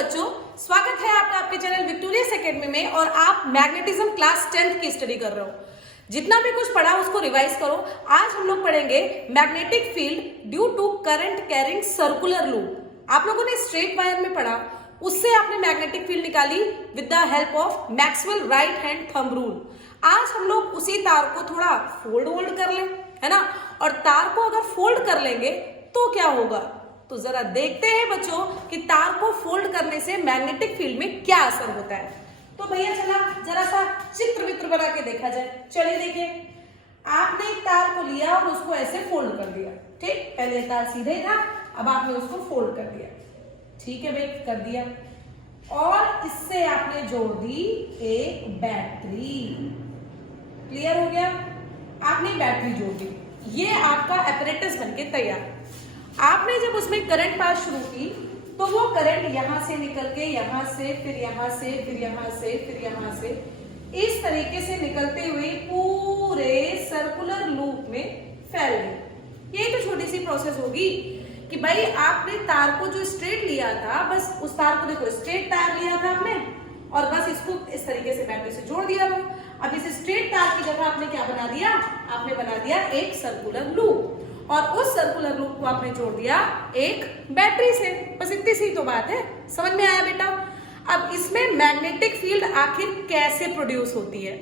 बच्चों, स्वागत है आपका आपके चैनल विक्टोरियस एकेडमी में। और आप मैग्नेटिज्म क्लास 10th की स्टडी कर रहे हो। जितना भी कुछ पढ़ा उसको रिवाइज करो। आज हम लोग पढ़ेंगे magnetic field due to current carrying circular loop. आप लोगों ने स्ट्रेट वायर में पढ़ा, उससे आपने मैग्नेटिक फील्ड निकाली with the help of Maxwell right hand thumb rule. आज हम लोग उसी तार को थोड़ा फोल्ड कर लें, है ना। और तार को अगर फोल्ड कर लेंगे तो क्या होगा, तो जरा देखते हैं बच्चों कि तार को फोल्ड करने से मैग्नेटिक फील्ड में क्या असर होता है। तो भैया चला जरा सा चित्र वित्र बना के देखा जाए। चलिए देखिए, आपने एक तार को लिया और उसको ऐसे फोल्ड कर दिया। ठीक, पहले तार सीधे था, अब आपने उसको फोल्ड कर दिया। ठीक है भाई, कर दिया। और इससे आपने जोड़ दी एक बैटरी। क्लियर हो गया, आपने बैटरी जोड़ दी। ये आपका एपरेटस बनके तैयार। आपने जब उसमें करंट पास शुरू की तो वो करंट यहां से निकल के यहां से फिर यहां से फिर यहां से फिर यहां से इस तरीके से निकलते हुए पूरे सर्कुलर लूप में फैल गई। ये तो छोटी सी प्रोसेस होगी कि भाई आपने तार को जो स्ट्रेट लिया था, बस उस तार को देखो, स्ट्रेट तार लिया था आपने और बस इसको इस तरीके से बैटरी से जोड़ दिया था। अब इस स्ट्रेट तार की जगह आपने क्या बना दिया, आपने बना दिया एक सर्कुलर लूप। और उस सर्कुलर लूप को आपने जोड़ दिया एक बैटरी से। बस इतनी सी तो बात है, समझ में आया बेटा। अब इसमें मैग्नेटिक फील्ड आखिर कैसे प्रोड्यूस होती है।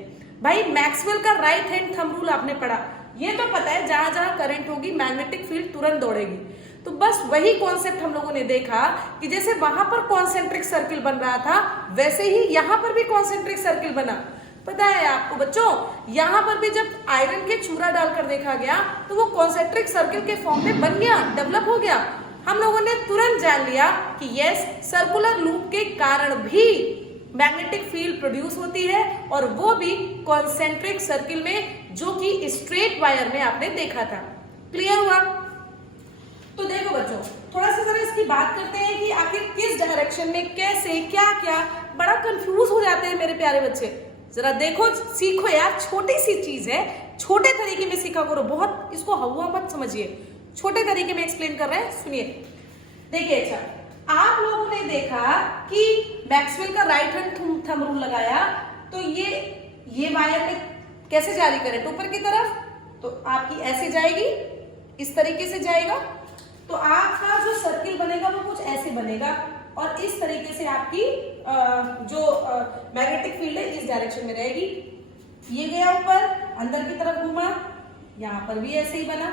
भाई मैक्सवेल का राइट हैंड थंब रूल आपने पढ़ा, ये तो पता है जहां जहां करंट होगी मैग्नेटिक फील्ड तुरंत दौड़ेगी। तो बस वही कॉन्सेप्ट हम लोगों ने देखा कि जैसे वहां पर कॉन्सेंट्रिक सर्किल बन रहा था, वैसे ही यहां पर भी कॉन्सेंट्रिक सर्किल बना। पता है आपको बच्चों, यहां पर भी जब आयरन के चूरा डालकर देखा गया तो वो कॉन्सेंट्रिक सर्किल के फॉर्म में बन गया, डेवलप हो गया। हम लोगों ने तुरंत जान लिया कि यस, सर्कुलर लूप के कारण भी मैग्नेटिक फील्ड प्रोड्यूस होती है, और वो भी कॉन्सेंट्रिक सर्किल में, जो कि स्ट्रेट वायर में आपने देखा था। क्लियर हुआ। तो देखो बच्चों, थोड़ा सा जरा इसकी बात करते हैं कि आखिर किस डायरेक्शन में कैसे क्या क्या। बड़ा कंफ्यूज हो जाते हैं मेरे प्यारे बच्चे। जरा देखो, सीखो यार, छोटी सी चीज है, छोटे तरीके में सीखा करो। बहुत इसको हवा मत समझिए, छोटे तरीके में एक्सप्लेन कर रहे हैं, सुनिए। देखिए, अच्छा आप लोगों ने देखा कि मैक्सवेल का राइट हैंड थंब रूल लगाया, तो ये वायर में कैसे जारी करें, ऊपर की तरफ, तो आपकी ऐसे जाएगी, इस तरीके से जाएगा, तो आपका जो सर्किल बनेगा वो कुछ ऐसे बनेगा। और इस तरीके से आपकी जो मैग्नेटिक फील्ड है इस डायरेक्शन में रहेगी। ये गया ऊपर, अंदर की तरफ घूमा, यहाँ पर भी ऐसे ही बना,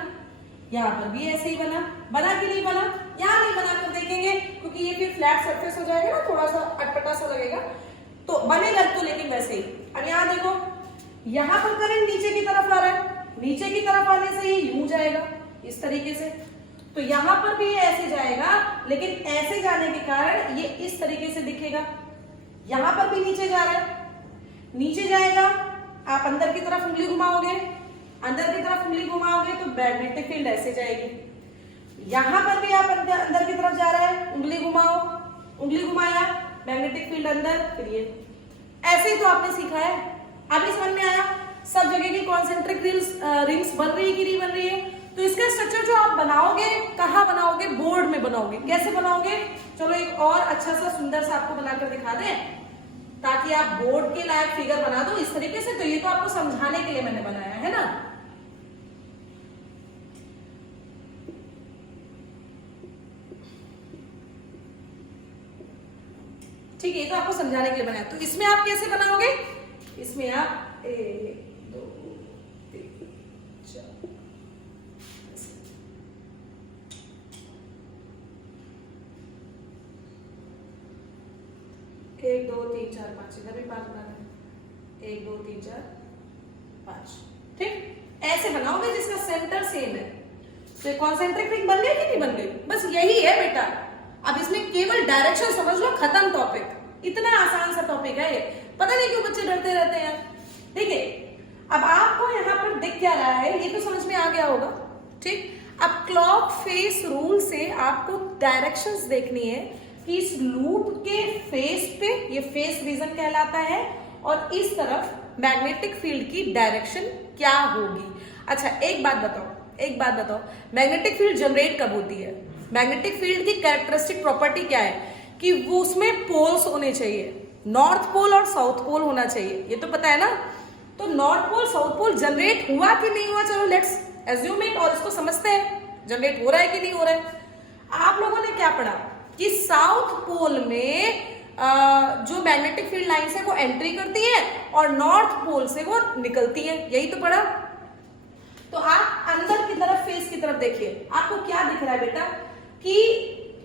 यहाँ पर भी ऐसे ही बना। बना कि नहीं बना, यहाँ नहीं बना कर देखेंगे, क्योंकि ये फिर फ्लैट सरफेस हो जाएगा ना, थोड़ा सा अटपटा सा लगेगा, तो बनेगा तो लेकिन वैसे ही। अब यहाँ देखो, यहाँ पर करंट नीचे की तरफ आ रहा है, नीचे की तरफ आने से ही यूं जाएगा इस तरीके से, तो यहां पर भी ऐसे जाएगा, लेकिन ऐसे जाने के कारण ये इस तरीके से दिखेगा। यहां पर भी नीचे जा रहा है, नीचे जाएगा, आप अंदर की तरफ उंगली घुमाओगे, अंदर की तरफ उंगली घुमाओगे तो मैग्नेटिक फील्ड ऐसे जाएगी। यहां पर भी आप अंदर की तरफ जा रहा है, उंगली घुमाओ, उंगली घुमाया, मैग्नेटिक फील्ड अंदर, फिर ये ऐसे ही तो आपने सीखा है। अभी समझ में आया सब जगह की कॉन्सेंट्रिक रिंग्स बन रही है कि नहीं बन रही है। तो इसका स्ट्रक्चर जो आप बनाओगे, कहाँ बनाओगे, बोर्ड में बनाओगे। कैसे बनाओगे, चलो एक और अच्छा सा सुंदर सा आपको बनाकर दिखा दें, ताकि आप बोर्ड के लायक फिगर बना दो इस तरीके से। तो ये तो आपको समझाने के लिए मैंने बनाया है ना। ठीक है, ये तो आपको समझाने के लिए बनाया। तो इसमें आप कैसे बनाओगे, इसमें आप 1 2 3 4 1 2 3 4 5 इधर भी 5 बनाना है, 1 2 3 4 5। ठीक, ऐसे बनाओगे जिसका सेंटर सेम है। तो कॉन्सेंट्रिक रिंग बन गई कि नहीं बन गई, बस यही है बेटा। अब इसमें केवल डायरेक्शन समझ लो, खत्म टॉपिक। इतना आसान सा टॉपिक है ये, पता नहीं क्यों बच्चे डरते रहते हैं। देखिए, अब आपको यहाँ पर दिख क्या रहा है, ये तो समझ में आ गया होगा। ठीक, अब क्लॉक फेस रूल से आपको डायरेक्शंस देखनी है कि इस लूप के फेस पे, ये फेस रीजन कहलाता है, और इस तरफ मैग्नेटिक फील्ड की डायरेक्शन क्या होगी। अच्छा एक बात बताओ, मैग्नेटिक फील्ड जनरेट कब होती है। मैग्नेटिक फील्ड की कैरेक्टरिस्टिक प्रॉपर्टी क्या है कि वो उसमें पोल्स होने चाहिए, नॉर्थ पोल और साउथ पोल होना चाहिए, ये तो पता है ना। तो north pole south pole generate हुआ कि नहीं हुआ, चलो लेट्स एज्यूम इट और इसको समझते हैं जनरेट हो रहा है कि नहीं हो रहा है। आप लोगों ने क्या पढ़ा कि साउथ पोल में जो मैग्नेटिक फील्ड लाइंस है वो एंट्री करती है और नॉर्थ पोल से वो निकलती है, यही तो पढ़ा। तो आप अंदर की तरफ फेस की तरफ देखिए, आपको क्या दिख रहा है बेटा कि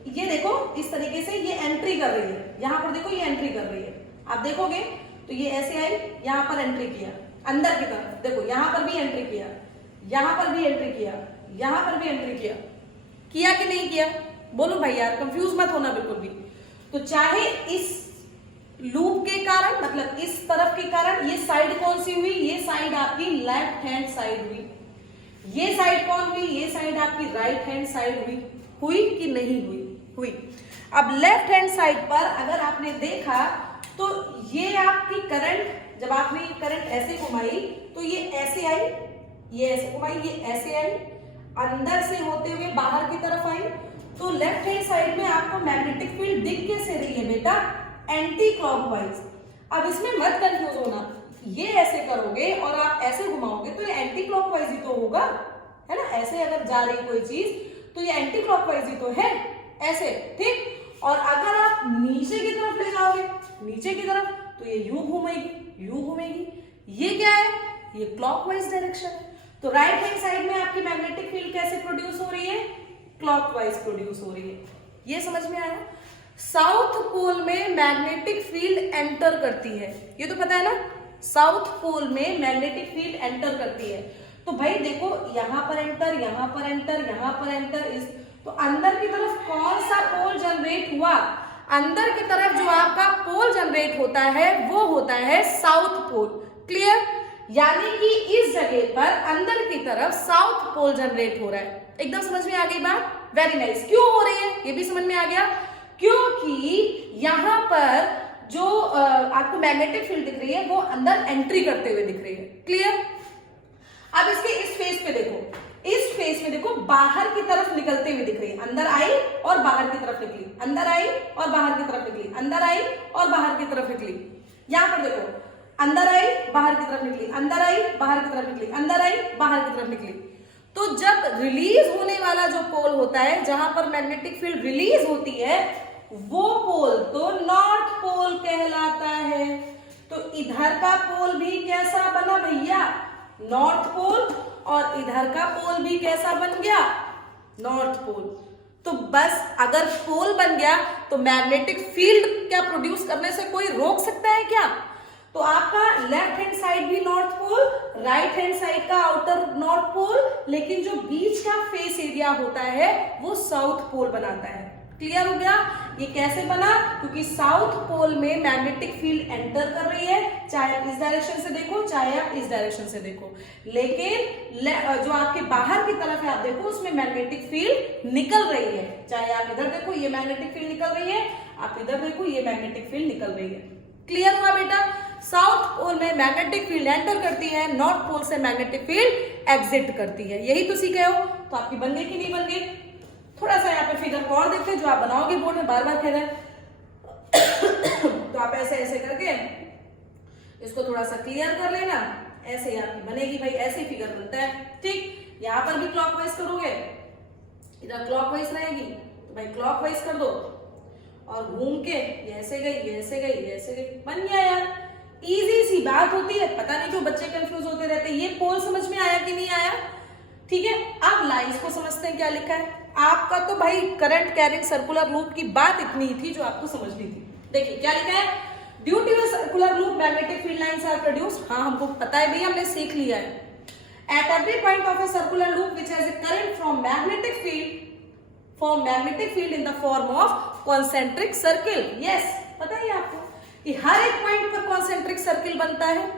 ये देखो इस तरीके से ये एंट्री कर रही है, यहां पर देखो ये एंट्री कर रही है, आप देखोगे तो ये ऐसे आई, यहां पर एंट्री किया अंदर की तरफ, देखो यहां पर भी एंट्री किया, यहां पर भी एंट्री किया, यहां पर भी एंट्री किया कि नहीं किया, बोलो भाई यार, कंफ्यूज मत होना बिल्कुल भी। तो चाहे इस लूप के कारण, मतलब इस तरफ के कारण, ये साइड कौन सी हुई, ये साइड आपकी लेफ्ट हैंड साइड हुई, ये साइड कौन हुई, ये साइड आपकी राइट हैंड साइड हुई कि नहीं हुई, हुई। अब लेफ्ट हैंड साइड पर अगर आपने देखा तो ये आपकी करंट, जब आपने करंट ऐसे घुमाई तो ये ऐसे आई, ये ऐसे घुमाई, ये ऐसे आई, अंदर से होते हुए बाहर की तरफ आई। तो लेफ्ट हैंड साइड में आपको मैग्नेटिक फील्ड दिख कैसे रही है बेटा, एंटी क्लॉकवाइज। अब इसमें मत कंफ्यूज होना, ये ऐसे करोगे और आप ऐसे घुमाओगे तो ये एंटी क्लॉकवाइज ही तो होगा, है ना। ऐसे अगर जा रही कोई चीज तो ये एंटी क्लॉकवाइज ही तो है, ऐसे, ठीक। और अगर आप नीचे की तरफ ले जाओगे, नीचे की तरफ, तो ये यूं घूमेगी, यूं घूमेगी, ये क्या है, ये क्लॉकवाइज डायरेक्शन है। तो राइट हैंड साइड में आपकी मैग्नेटिक फील्ड कैसे प्रोड्यूस हो रही है, क्लॉकवाइज प्रोड्यूस हो रही है, ये समझ में आया। साउथ पोल में मैग्नेटिक फील्ड एंटर करती है, ये तो पता है ना, साउथ पोल में मैग्नेटिक फील्ड एंटर करती है। तो भाई देखो यहां पर एंटर, यहां पर एंटर, यहां पर एंटर, इस तो अंदर की तरफ कौन सा पोल जनरेट हुआ, अंदर की तरफ जो आपका पोल जनरेट होता है वो होता है साउथ पोल, क्लियर। यानी कि इस जगह पर अंदर की तरफ साउथ पोल जनरेट हो रहा है, एकदम समझ में आ गई बात, वेरी नाइस। क्यों हो रही है ये भी समझ में आ गया, क्योंकि यहां पर जो आपको मैग्नेटिक फील्ड दिख रही है वो अंदर एंट्री करते हुए दिख रही है, क्लियर। अब इसके इस फेस पे देखो, इस फेस में देखो बाहर की तरफ निकलते हुए दिख रही है, अंदर आई और बाहर की तरफ निकली, अंदर आई और बाहर की तरफ निकली, अंदर आई और बाहर की तरफ निकली। यहां पर देखो अंदर आई बाहर की तरफ निकली, अंदर आई बाहर की तरफ निकली, अंदर आई बाहर की तरफ निकली। तो जब रिलीज होने वाला जो पोल होता है, जहां पर मैग्नेटिक फील्ड रिलीज होती है, वो पोल तो नॉर्थ पोल कहलाता है। तो इधर का पोल भी कैसा बना भैया, नॉर्थ पोल, और इधर का पोल भी कैसा बन गया, नॉर्थ पोल। तो बस अगर पोल बन गया तो मैग्नेटिक फील्ड क्या प्रोड्यूस करने से कोई रोक सकता है क्या। तो आपका लेफ्ट हैंड साइड भी north pole, right hand side का आउटर नॉर्थ पोल, लेकिन जो बीच का फेस एरिया होता है वो साउथ पोल बनाता है, क्लियर हो गया। ये कैसे बना, क्योंकि साउथ पोल में मैग्नेटिक फील्ड एंटर कर रही है, चाहे आप इस डायरेक्शन से देखो चाहे आप इस डायरेक्शन से देखो, लेकिन जो आपके बाहर की तरफ है आप देखो उसमें मैग्नेटिक फील्ड निकल रही है, चाहे आप इधर देखो ये मैग्नेटिक फील्ड निकल रही है, आप इधर देखो ये मैग्नेटिक फील्ड निकल रही है, क्लियर हुआ बेटा। साउथ पोल में मैग्नेटिक फील्ड एंटर करती है, नॉर्थ पोल से मैग्नेटिक फील्ड एग्जिट करती है, यही तो सीखे हो। तो आपकी बन गई कि नहीं बन गई, थोड़ा सा यहाँ पे फिगर को और देखते हैं, जो आप बनाओगे बोर्ड में बार बार कह रहे हैं तो आप ऐसे ऐसे करके इसको थोड़ा सा क्लियर कर लेना, ऐसे आपकी बनेगी भाई, ऐसे फिगर बनता है, ठीक। यहाँ पर भी क्लॉकवाइज करोगे, इधर क्लॉकवाइज रहेगी तो भाई क्लॉकवाइज कर दो, और घूम के ये ऐसे गई, ये ऐसे गई, ये ऐसे गई, बन गया यार। इजी सी बात होती है, पता नहीं क्यों बच्चे कंफ्यूज होते रहते हैं। ये पोल समझ में आया कि नहीं आया, ठीक है। अब लाइंस को समझते हैं क्या लिखा है। आपका तो भाई करंट कैरिंग सर्कुलर लूप की बात इतनी ही थी जो आपको समझनी थी। देखिए क्या लिखा है, due to a circular loop magnetic field lines are produced. हाँ हमको पता है भैया, हमने सीख लिया है। At every point of a circular loop which has a current from magnetic field in the form of concentric circle. Yes, पता है आपको कि हर एक पॉइंट पर कॉन्सेंट्रिक सर्किल बनता है।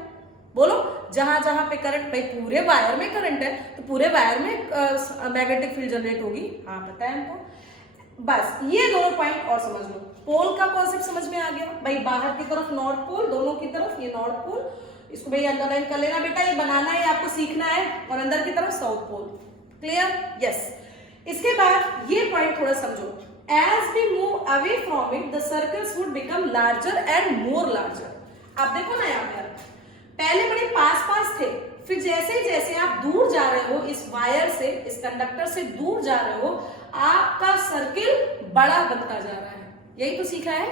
बोलो, जहां जहां पे करंट, भाई पूरे वायर में करंट है तो पूरे वायर में मैग्नेटिक फील्ड जनरेट होगी, हाँ पता है हमको। बस ये दोनों पॉइंट और समझ लो, पोल का कॉन्सेप्ट समझ में आ गया भाई। बाहर की तरफ नॉर्थ पोल, दोनों की तरफ ये नॉर्थ पोल, इसको भाई अंडरलाइन कर लेना बेटा, ये बनाना है आपको, सीखना है। और अंदर की तरफ साउथ पोल, क्लियर, यस। इसके बाद ये पॉइंट थोड़ा समझो, as we move away from it the circles would become larger and more larger। आप देखो ना यहाँ पर पहले बड़े पास पास थे, फिर जैसे जैसे आप दूर जा रहे हो इस वायर से, इस कंडक्टर से दूर जा रहे हो, आपका सर्किल बड़ा बनता जा रहा है। यही तो सीखा है।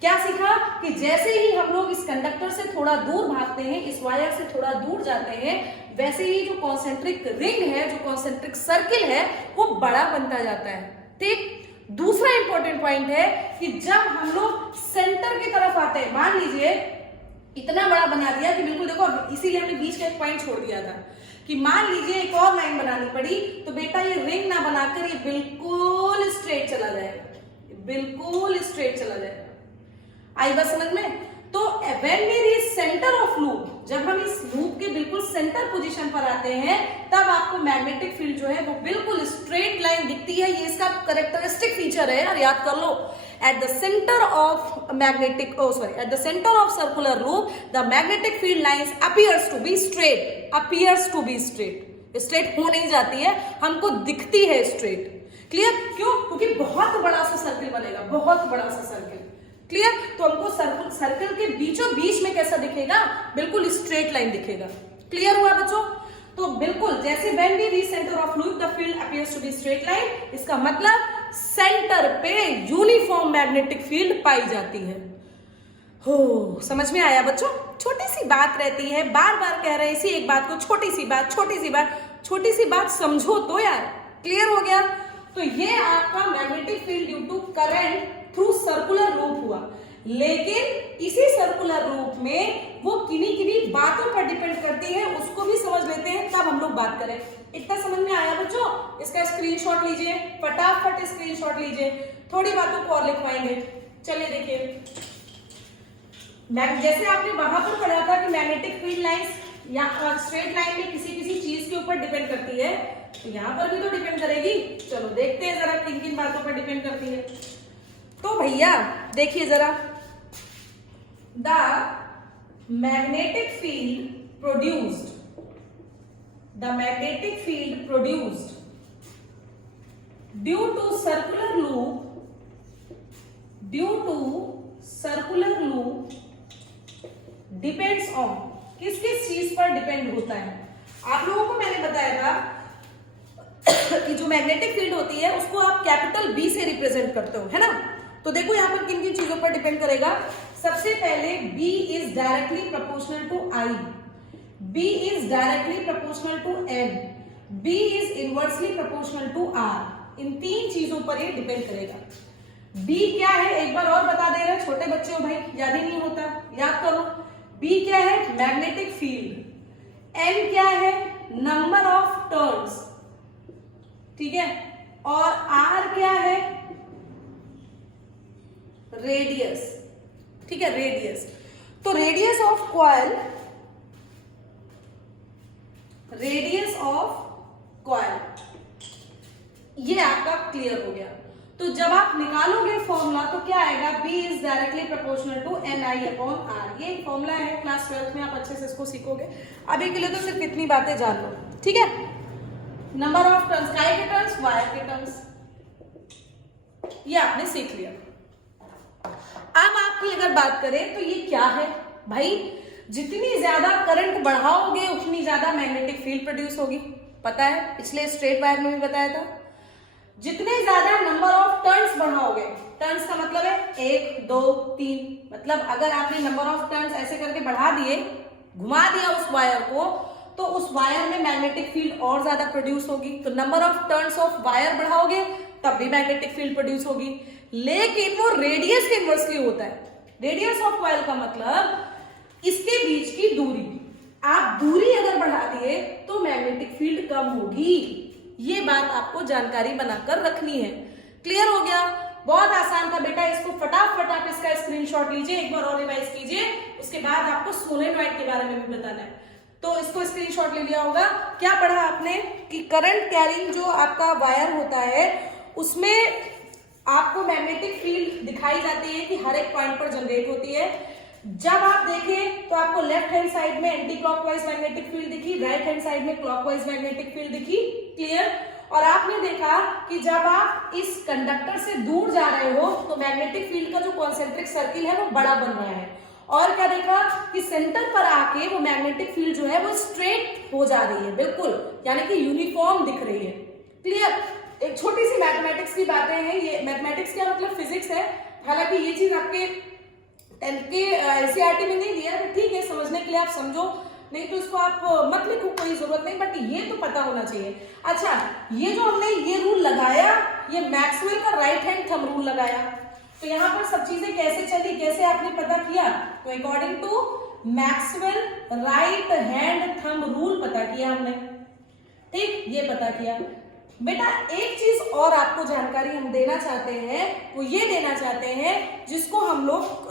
क्या सीखा कि जैसे ही हम लोग इस कंडक्टर से थोड़ा दूर भागते हैं, इस वायर से थोड़ा दूर जाते हैं, वैसे ही जो कॉन्सेंट्रिक रिंग है, जो कॉन्सेंट्रिक सर्किल है, वो बड़ा बनता जाता है। ठीक। दूसरा इंपॉर्टेंट पॉइंट है कि जब हम लोग सेंटर की तरफ आते हैं, मान लीजिए इतना बड़ा बना दिया कि बिल्कुल देखो, इसीलिए हमने बीच का एक पॉइंट छोड़ दिया था कि मान लीजिए एक और लाइन बनानी पड़ी, तो बेटा ये रिंग ना बनाकर ये बिल्कुल स्ट्रेट चला जाएगा, बिल्कुल स्ट्रेट चला जाएगा। आई बात समझ में? तो when we reach centre of loop, जब हम इस लूप के बिल्कुल सेंटर पोजीशन पर आते हैं, तब आपको मैग्नेटिक फील्ड जो है वो बिल्कुल स्ट्रेट लाइन दिखती है। ये इसका कैरेक्टरिस्टिक फीचर है यार, याद कर लो। At the centre of magnetic at the centre of circular loop the magnetic field lines appears to be straight, appears to be straight. Straight हो नहीं जाती है, हमको दिखती है स्ट्रेट। क्लियर? क्यों? क्योंकि बहुत बड़ा सा सर्किल बनेगा, बहुत बड़ा सा सर्किल। क्लियर? तो हमको सर्कल के बीचों बीच में कैसा दिखेगा? बिल्कुल स्ट्रेट लाइन दिखेगा। क्लियर हुआ बच्चों? तो बिल्कुल जैसे when we reach centre of loop the field appears to be straight line, इसका मतलब सेंटर पे यूनिफॉर्म मैग्नेटिक फील्ड पाई जाती है। हो, समझ में आया बच्चों? छोटी सी बात रहती है, बार बार कह रहे हैं इसी एक बात को, छोटी सी बात, छोटी सी बात, छोटी सी बात समझो तो यार। क्लियर हो गया? तो ये आपका magnetic field due to current through circular loop हुआ, लेकिन इसी सर्कुलर लूप में वो किन्हीं किन्हीं बातों पर डिपेंड करती है, उसको भी समझ लेते हैं, तब हम लोग बात करें। इतना समझ में आया बच्चों? इसका स्क्रीनशॉट लीजिए, फटाफट स्क्रीनशॉट लीजिए, थोड़ी बातों को और लिखवाएंगे। चलिए देखिए, जैसे आपने वहां पर पढ़ा था कि मैग्नेटिक फील्ड लाइंस या स्ट्रेट लाइन में किसी किसी चीज के ऊपर डिपेंड करती है, तो यहाँ पर भी तो डिपेंड करेगी। चलो देखते हैं जरा किन किन बातों पर डिपेंड करती है। तो भैया देखिए जरा, the magnetic field produced, the magnetic field produced due to circular loop, due to circular loop depends on, किस किस चीज पर डिपेंड होता है? आप लोगों को मैंने बताया था कि जो मैग्नेटिक फील्ड होती है उसको आप कैपिटल बी से रिप्रेजेंट करते हो, है ना? तो देखो यहाँ पर किन किन चीजों पर डिपेंड करेगा। सबसे पहले B is directly proportional to I, B is directly proportional to N, B is inversely proportional to R। इन तीन चीजों पर ये डिपेंड करेगा। B क्या है एक बार और बता दे रहे, छोटे बच्चे हो भाई, याद ही नहीं होता, याद करो। B क्या है? Magnetic field. N क्या है? नंबर ऑफ टर्न्स, ठीक है। और R क्या है? रेडियस, ठीक है, रेडियस। तो radius of coil, radius of coil, ये आपका क्लियर हो गया। तो जब आप निकालोगे फॉर्मूला तो क्या आएगा? B is directly proportional to NI/R। ये फॉर्मूला है, क्लास 12 में आप अच्छे से इसको सीखोगे। अभी के लिए तो सिर्फ इतनी बातें जान लो, ठीक है। नंबर ऑफ टर्न्स, काय के टर्न्स, वायर के टर्न्स, ये आपने सीख लिया। अब आपकी अगर बात करें तो ये क्या है भाई? जितनी ज्यादा करंट बढ़ाओगे उतनी ज्यादा मैग्नेटिक फील्ड प्रोड्यूस होगी, पता है, पिछले स्ट्रेट वायर में भी बताया था। जितने ज्यादा नंबर ऑफ टर्न्स बढ़ाओगे, टर्न्स का मतलब है 1 2 3, मतलब अगर आपने नंबर ऑफ टर्न्स ऐसे करके बढ़ा दिए, घुमा दिया उस वायर को, तो उस वायर में मैग्नेटिक फील्ड और ज्यादा प्रोड्यूस होगी। तो number of turns of wire बढ़ाओगे तब भी मैग्नेटिक फील्ड प्रोड्यूस होगी, लेकिन वो रेडियस के इनवर्सली होता है। रेडियस ऑफ कॉइल का मतलब इसके बीच की दूरी, आप दूरी अगर बढ़ा दिए तो मैग्नेटिक फील्ड कम होगी। ये बात आपको जानकारी बनाकर रखनी है। क्लियर हो गया? बहुत आसान था बेटा, इसको फटाफट आप इसका स्क्रीनशॉट लीजिए, एक बार और रिवाइज कीजिए, उसके बाद आपको सोलेनॉइड के बारे में भी बताना है। तो इसको स्क्रीनशॉट ले लिया होगा। क्या पढ़ा आपने कि करंट कैरिंग जो आपका वायर होता है उसमें आपको मैग्नेटिक फील्ड दिखाई जाती है कि हर एक पॉइंट पर जनरेट होती है। जब आप देखें तो आपको लेफ्ट हैंड साइड में एंटी क्लॉकवाइज मैग्नेटिक फील्ड दिखी, राइट हैंड साइड में क्लॉकवाइज मैग्नेटिक फील्ड दिखी। क्लियर? और आपने देखा कि जब आप इस कंडक्टर से दूर जा रहे हो तो मैग्नेटिक फील्ड का जो कॉन्सेंट्रिक सर्किल है वो बड़ा बन रहा है, और क्या देखा कि सेंटर पर आके वो मैग्नेटिक फील्ड जो है वो स्ट्रेट हो जा रही है, बिल्कुल यानी कि यूनिफॉर्म दिख रही है। क्लियर? एक छोटी सी मैथमेटिक्स की बातें हैं, ये मैथमेटिक्स क्या मतलब फिजिक्स है, हालांकि ये चीज आपके 10th के एनसीईआरटी में नहीं दिया है, ठीक है समझने के लिए आप समझो, नहीं तो इसको आप मत लिखो, कोई जरूरत नहीं, बट ये तो पता होना चाहिए। अच्छा, ये जो हमने ये रूल लगाया, ये मैक्सवेल का राइट हैंड थंब रूल लगाया, तो यहाँ पर सब चीजें कैसे चली, कैसे आपने पता किया, तो according to Maxwell right hand thumb rule पता किया हमने, ठीक, ये पता किया। बेटा एक चीज और आपको जानकारी हम देना चाहते हैं, वो ये देना चाहते हैं जिसको हम लोग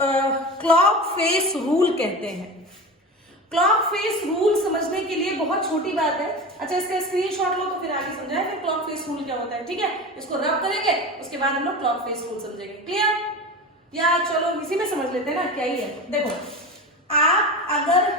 क्लॉक फेस रूल कहते हैं। क्लॉक फेस रूल समझने के लिए बहुत छोटी बात है, अच्छा इसका स्क्रीनशॉट लो तो फिर आगे समझाएं फिर क्लॉक फेस रूल क्या होता है, ठीक है, इसको रब करेंगे उसके बाद हम लोग क्लॉक फेस रूल समझेंगे। क्लियर? या चलो इसी में समझ लेते हैं ना, क्या ही है। देखो, आप अगर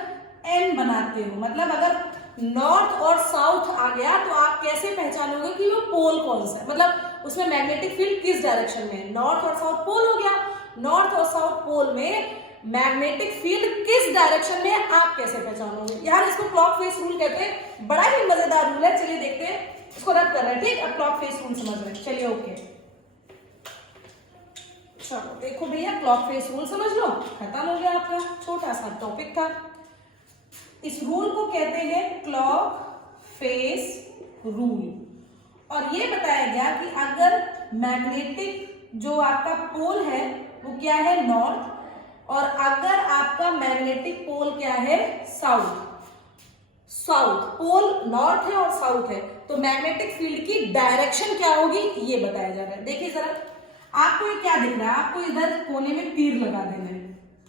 एन बनाते हो, मतलब अगर नॉर्थ और साउथ आ गया तो आप कैसे पहचानोगे कि वो पोल कौन सा है, मतलब उसमें मैग्नेटिक फील्ड किस डायरेक्शन में है। नॉर्थ और साउथ पोल हो गया, नॉर्थ और साउथ पोल में मैग्नेटिक फील्ड किस डायरेक्शन में है आप कैसे पहचानोगे। यार इसको क्लॉक फेस रूल कहते हैं, बड़ा ही मजेदार रूल है, चलिए देखते हैं, इसको रब कर रहे हैं, ठीक। अब क्लॉक फेस रूल समझ रहे हैं, चलिए ओके, चलो देखो भैया क्लॉक फेस रूल समझ लो, खत्म हो गया आपका छोटा सा टॉपिक था। इस रूल को कहते हैं क्लॉक फेस रूल, और ये बताया गया कि अगर मैग्नेटिक जो आपका पोल है वो क्या है, नॉर्थ, और अगर आपका मैग्नेटिक पोल क्या है, साउथ, साउथ पोल नॉर्थ है और साउथ है, तो मैग्नेटिक फील्ड की डायरेक्शन क्या होगी ये बताया जा रहा है। देखिए जरा, आपको ये क्या दिख रहा है, आपको इधर कोने में तीर लगा देना है,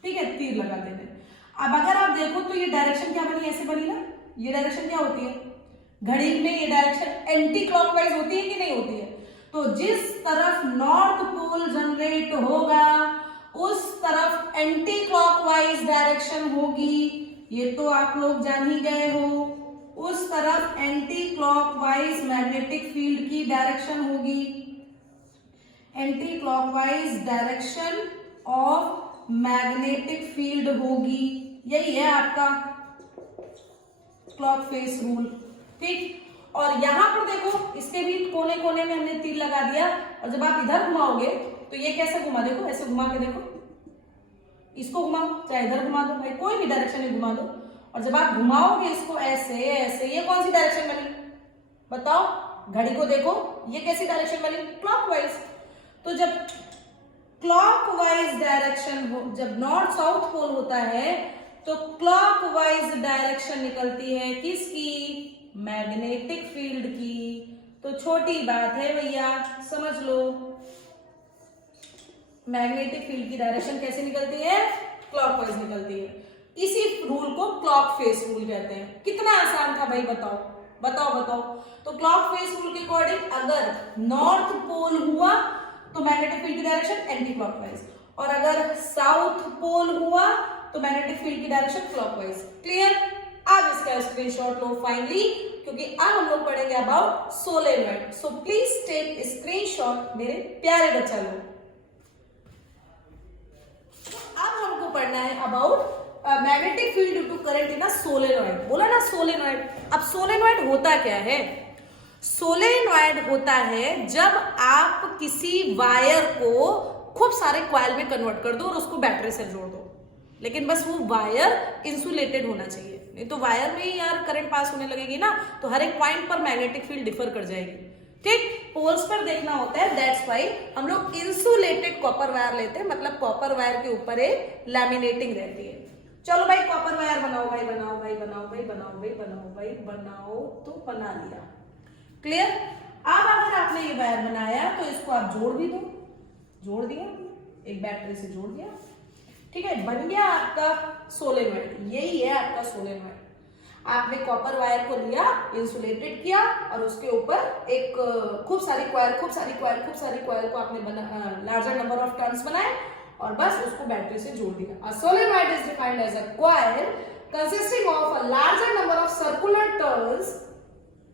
ठीक है, तीर लगा देना है। अब अगर आप देखो तो ये डायरेक्शन क्या बनी, ऐसे बनी ना, ये डायरेक्शन क्या होती है, घड़ी में ये डायरेक्शन एंटी क्लॉकवाइज होती है कि नहीं होती है, तो जिस तरफ नॉर्थ पोल जनरेट होगा उस तरफ एंटी क्लॉकवाइज डायरेक्शन होगी, ये तो आप लोग जान ही गए हो, उस तरफ एंटी क्लॉकवाइज मैग्नेटिक फील्ड की डायरेक्शन होगी, anti clockwise direction of magnetic field होगी, यही है आपका क्लॉक फेस रूल, ठीक। और यहां पर देखो इसके भी कोने कोने में हमने तीर लगा दिया, और जब आप इधर घुमाओगे तो ये कैसे घुमा, देखो ऐसे घुमा के देखो, इसको घुमाओ, चाहे इधर घुमा दो, भाई कोई भी डायरेक्शन में घुमा दो, और जब आप घुमाओगे इसको ऐसे ऐसे, ये कौन सी डायरेक्शन बनी बताओ, घड़ी को देखो ये कैसी डायरेक्शन बनी, क्लॉकवाइज। तो जब क्लॉकवाइज डायरेक्शन हो, जब नॉर्थ साउथ पोल होता है तो क्लॉकवाइज डायरेक्शन निकलती है किसकी, मैग्नेटिक फील्ड की। तो छोटी बात है भैया, समझ लो, मैग्नेटिक फील्ड की डायरेक्शन कैसे निकलती है, क्लॉकवाइज निकलती है। इसी रूल को क्लॉक फेस रूल कहते हैं। कितना आसान था भाई, बताओ बताओ बताओ। तो क्लॉक फेस रूल के अकॉर्डिंग अगर नॉर्थ पोल हुआ तो मैग्नेटिक फील्ड की डायरेक्शन एंटी क्लॉकवाइज, और अगर साउथ पोल हुआ तो मैग्नेटिक फील्ड की डायरेक्शन क्लॉकवाइज। क्लियर? अब इसका स्क्रीनशॉट लो फाइनली, क्योंकि अब हम लोग पढ़ेंगे about solenoid. So please take screenshot मेरे प्यारे बच्चा लोग। अब हमको पढ़ना है about magnetic field due to current in a solenoid. बोला ना सोलेनॉइड। अब सोलेनॉइड होता क्या है? सोलेनॉइड होता है जब आप किसी वायर को खूब सारे कॉइल में कन्वर्ट कर दो और उसको बैटरी से जोड़ दो, लेकिन बस वो वायर इंसुलेटेड होना चाहिए, नहीं तो वायर में ही यार करंट पास होने लगेगी ना, तो हर एक पॉइंट पर मैग्नेटिक फील्ड डिफर कर जाएगी। ठीक, पोल्स पर देखना होता है, दैट्स व्हाई हम लोग इंसुलेटेड कॉपर वायर लेते हैं, मतलब कॉपर वायर के ऊपर एक लैमिनेटिंग रहती है। चलो भाई कॉपर वायर बनाओ भाई, बनाओ भाई, बनाओ भाई, बनाओ भाई, बनाओ भाई, बनाओ, तो बना लिया। क्लियर? अब अगर आपने ये वायर बनाया तो इसको आप जोड़ भी दो, जोड़ दिया, एक बैटरी से जोड़ दिया, ठीक है, बन गया आपका सोलेनॉइड। यही है आपका सोलेनॉइड। आपने कॉपर वायर को लिया, इंसुलेटेड किया, और उसके ऊपर एक खूब सारी कॉइल को आपने लार्जर नंबर ऑफ टर्न्स बनाए और बस उसको बैटरी से जोड़ दिया। A solenoid is defined as a coil consisting of a larger number of circular turns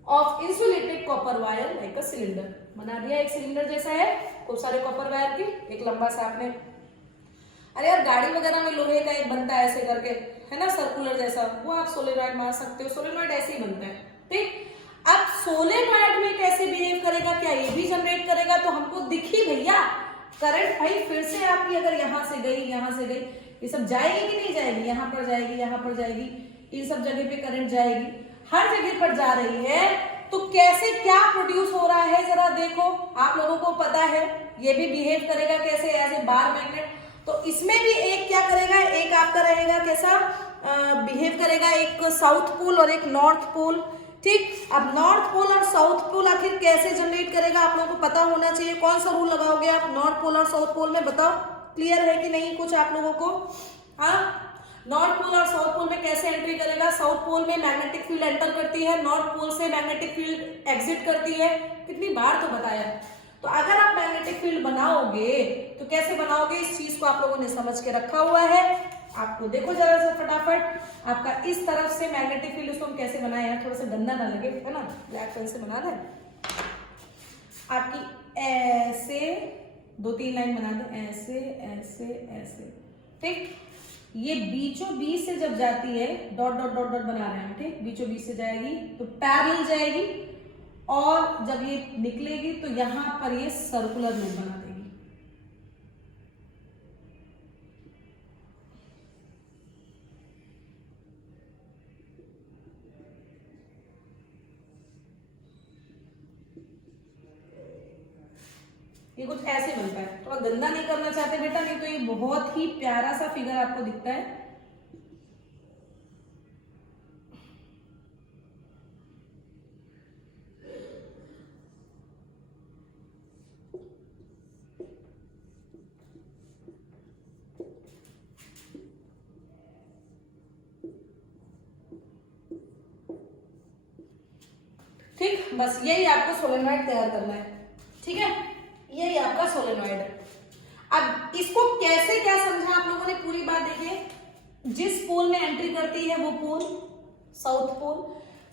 of insulated copper wire like a cylinder. बना दिया एक सिलेंडर जैसा है, खूब सारे कॉपर वायर की, एक लंबा सा आपने, अरे यार गाड़ी वगैरह में लोहे का एक बनता है ऐसे करके, है ना, सर्कुलर जैसा, वो आप सोलेनॉइड मान सकते हो। सोलेनॉइड ऐसे ही बनता है, ठीक। अब सोलेनॉइड में कैसे बिहेव करेगा, क्या ये भी जनरेट करेगा, तो हमको दिखी भैया करंट भाई फिर से आपकी अगर यहां से गई, यहां से गई, ये सब जाएगी कि नहीं जाएगी, यहां पर जाएगी, यहां पर जाएगी, इन सब जगह पे करंट जाएगी, हर जगह पर जा रही है। तो कैसे क्या प्रोड्यूस हो रहा है जरा देखो, आप लोगों को पता है ये भी बिहेव करेगा कैसे, एज ए बार मैग्नेट। तो इसमें भी एक क्या करेगा, एक आपका रहेगा कैसा बिहेव करेगा, एक साउथ पोल और एक नॉर्थ पोल, ठीक। अब नॉर्थ पोल और साउथ पोल आखिर कैसे जनरेट करेगा आप लोगों को पता होना चाहिए। कौन सा रूल लगाओगे आप नॉर्थ पोल और साउथ पोल में, बताओ क्लियर है कि नहीं कुछ आप लोगों को। हाँ, नॉर्थ पोल और साउथ पोल में कैसे एंट्री करेगा, साउथ पोल में मैग्नेटिक फील्ड एंटर करती है, नॉर्थ पोल से मैग्नेटिक फील्ड एग्जिट करती है, कितनी बार तो बताया। तो अगर आप मैग्नेटिक फील्ड बनाओगे तो कैसे बनाओगे, इस चीज को आप लोगों ने समझ के रखा हुआ है। आपको देखो जरा सा फटाफट, आपका इस तरफ से मैग्नेटिक फील्ड, उसको हम कैसे बनाए यार, थोड़ा सा गंदा ना लगे, है ना, ब्लैक पेन से बना दें। आपकी ऐसे 2-3 लाइन बना दे, ऐसे ऐसे ऐसे, ठीक। ये बीचों बीच से जब जाती है, डॉट डॉट डॉट डॉट बना रहे हैं, ठीक, बीचों बीच से जाएगी तो पैरेलल जाएगी, और जब ये निकलेगी तो यहां पर ये सर्कुलर लूप बना देगी। ये कुछ ऐसे बनता है, थोड़ा गंदा नहीं करना चाहते बेटा, नहीं तो ये बहुत ही प्यारा सा फिगर आपको दिखता है। ठीक, बस यही आपको सोलेनॉइड तैयार करना है, ठीक है, यही आपका सोलेनॉइड है। अब इसको कैसे क्या समझा आप लोगों ने, पूरी बात देखिए। जिस पोल में एंट्री करती है वो पोल साउथ पोल,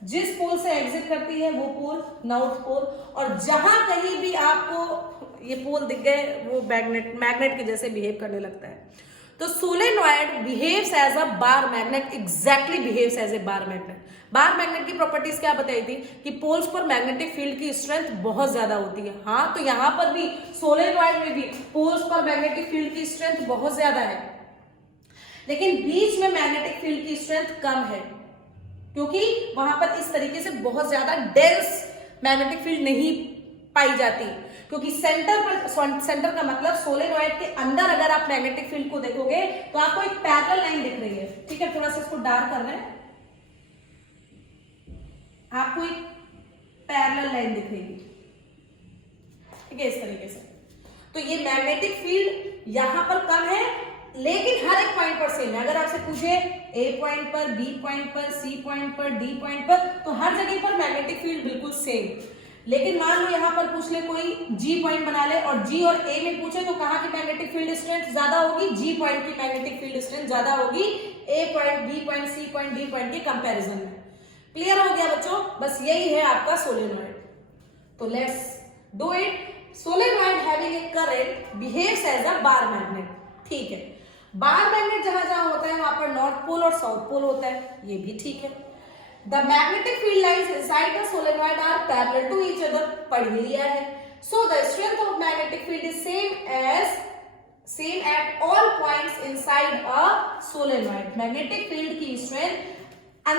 जिस पोल से एग्जिट करती है वो पोल नॉर्थ पोल, और जहां कहीं भी आपको ये पोल दिख गए वो मैग्नेट के जैसे बिहेव करने लगता है। तो solenoid behaves as a bar magnet, exactly behaves as a bar magnet. Bar magnet की प्रॉपर्टीज क्या बताई थी कि पोल्स पर मैग्नेटिक फील्ड की स्ट्रेंथ बहुत ज्यादा होती है। हाँ, तो यहां पर भी सोलेनॉइड में भी पोल्स पर मैग्नेटिक फील्ड की स्ट्रेंथ बहुत ज्यादा है, लेकिन बीच में मैग्नेटिक फील्ड की स्ट्रेंथ कम है, क्योंकि वहां पर इस तरीके से बहुत ज्यादा डेंस मैग्नेटिक फील्ड नहीं पाई जाती, क्योंकि सेंटर का मतलब सोलेनॉइड के अंदर अगर आप मैग्नेटिक फील्ड को देखोगे तो आपको एक पैरेलल लाइन दिख रही है, ठीक है, थोड़ा सा इसको डार्क कर रहे हैं, आपको एक पैरेलल लाइन दिख रही है, ठीक है, इस तरीके से। तो ये मैग्नेटिक फील्ड यहां पर कम है, लेकिन हर एक पॉइंट पर सेम है। अगर आपसे पूछे ए पॉइंट पर, बी पॉइंट पर, सी पॉइंट पर, डी पॉइंट पर, तो हर जगह पर मैग्नेटिक फील्ड बिल्कुल सेम। लेकिन मान लो यहां पर पूछ ले कोई जी पॉइंट बना ले, और जी और ए में पूछे तो कहां की मैग्नेटिक फील्ड स्ट्रेंथ ज्यादा होगी, जी पॉइंट की मैग्नेटिक फील्ड स्ट्रेंथ ज्यादा होगी A point, B point, C point, D point के कंपैरिजन में। क्लियर हो गया बच्चों, बस यही है आपका सोलेनॉइड। तो let's do it. Solenoid having a current behaves as a bar magnet, ठीक है। बार मैग्नेट जहां जहां होता है वहां पर नॉर्थ पोल और साउथ पोल होता है, ये भी ठीक है। The magnetic field lines inside the solenoid are parallel to each other, पढ़ लिया है। So the strength of magnetic field is same at all points inside a solenoid. Magnetic field की स्ट्रेंथ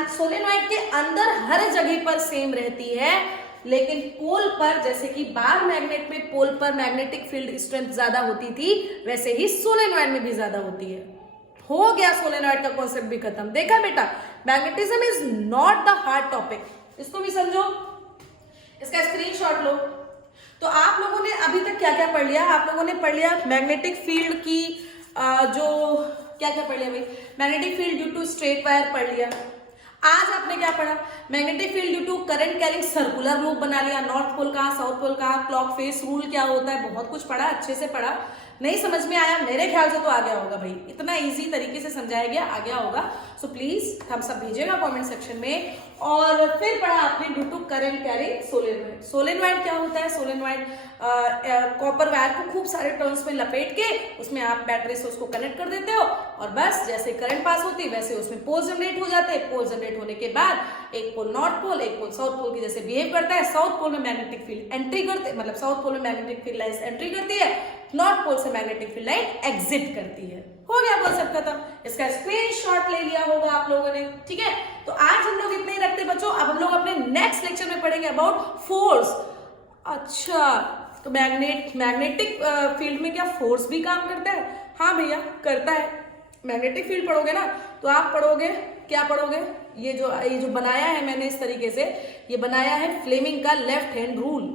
सोलेनॉइड के अंदर हर जगह पर सेम रहती है, लेकिन पोल पर, जैसे कि बार मैग्नेट में पोल पर मैग्नेटिक फील्ड स्ट्रेंथ ज्यादा होती थी, वैसे ही सोलेनॉइड में भी ज्यादा होती है। हो गया सोलेनॉइड का कॉन्सेप्ट भी खत्म। देखा बेटा, magnetism is not the hard topic, इसको भी समझो, इसका स्क्रीनशॉट लो। तो आप लोगों ने अभी तक क्या क्या पढ़ लिया, आप लोगों ने पढ़ लिया मैग्नेटिक फील्ड की जो क्या क्या पढ़ लिया भाई, magnetic field due to straight wire पढ़ लिया। आज आपने क्या पढ़ा, magnetic field due to current carrying circular loop बना लिया, नॉर्थ पोल कहाँ, साउथ पोल कहाँ, क्लॉक फेस रूल क्या होता है, बहुत कुछ पढ़ा, अच्छे से पढ़ा। नहीं समझ में आया, मेरे ख्याल से तो आ गया होगा भाई, इतना इजी तरीके से समझाया गया, आ गया होगा। सो प्लीज हम सब भेजिएगा कमेंट सेक्शन में। और फिर पढ़ा आपने due to current carrying solenoid. Solenoid क्या होता है? सोलेनॉइड कॉपर वायर को खूब सारे टर्न्स में लपेट के उसमें आप बैटरी से उसको कनेक्ट कर देते हो और बस जैसे करंट पास होती है वैसे उसमें पोल जनरेट हो जाते हैं। पोल जनरेट होने के बाद एक पोल नॉर्थ पोल, एक पोल साउथ पोल की जैसे बिहेव करता है। साउथ पोल में मैग्नेटिक फील्ड एंट्री करते, मतलब साउथ पोल में मैग्नेटिक फील्ड लाइन्स एंट्री करती है, नॉर्थ पोल से मैग्नेटिक फील्ड लाइन एग्जिट करती है। हो गया बस सब खत्म। इसका स्क्रीनशॉट ले लिया होगा आप लोगों ने, ठीक है। तो आज हम लोग इतने ही रखते बच्चों। अब हम लोग अपने नेक्स्ट लेक्चर में पढ़ेंगे अबाउट फोर्स। अच्छा, तो मैग्नेटिक फील्ड में क्या फोर्स भी काम करता है? हाँ भैया करता है। मैग्नेटिक फील्ड पढ़ोगे ना तो आप पढ़ोगे, क्या पढ़ोगे? ये जो बनाया है मैंने इस तरीके से, ये बनाया है फ्लेमिंग का लेफ्ट हैंड रूल।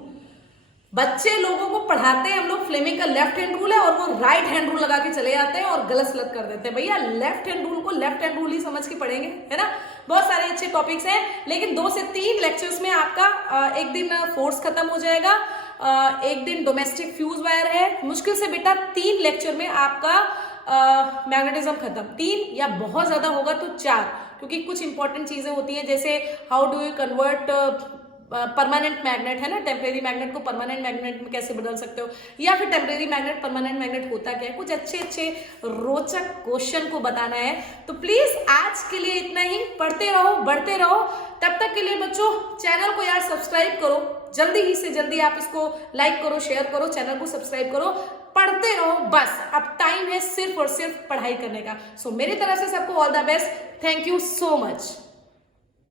बच्चे लोगों को पढ़ाते हैं हम लोग, फ्लेमिंग का लेफ्ट हैंड रूल है और वो राइट हैंड रूल लगा के चले जाते हैं और गलत सलत कर देते हैं। भैया लेफ्ट हैंड रूल को लेफ्ट हैंड रूल ही समझ के पढ़ेंगे, है ना। बहुत सारे अच्छे टॉपिक्स हैं, लेकिन 2 से 3 लेक्चर्स में आपका एक दिन फोर्स खत्म हो जाएगा, एक दिन डोमेस्टिक फ्यूज वायर है। मुश्किल से बेटा 3 लेक्चर में आपका मैग्नेटिज्म खत्म। 3 या बहुत ज्यादा होगा तो 4, क्योंकि कुछ इंपॉर्टेंट चीजें होती हैं जैसे how do you convert permanent magnet, है ना, टेम्परेरी मैग्नेट को परमानेंट मैग्नेट में कैसे बदल सकते हो, या फिर टेम्परेरी मैग्नेट परमानेंट मैग्नेट होता क्या है। कुछ अच्छे रोचक क्वेश्चन को बताना है। तो प्लीज आज के लिए इतना ही, पढ़ते रहो, बढ़ते रहो। तब तक के लिए बच्चों चैनल को यार सब्सक्राइब करो, जल्दी ही से जल्दी आप इसको लाइक करो, शेयर करो, चैनल को सब्सक्राइब करो, पढ़ते रहो। बस अब टाइम है सिर्फ और सिर्फ पढ़ाई करने का। सो मेरी तरफ से सबको all the best. Thank you so much.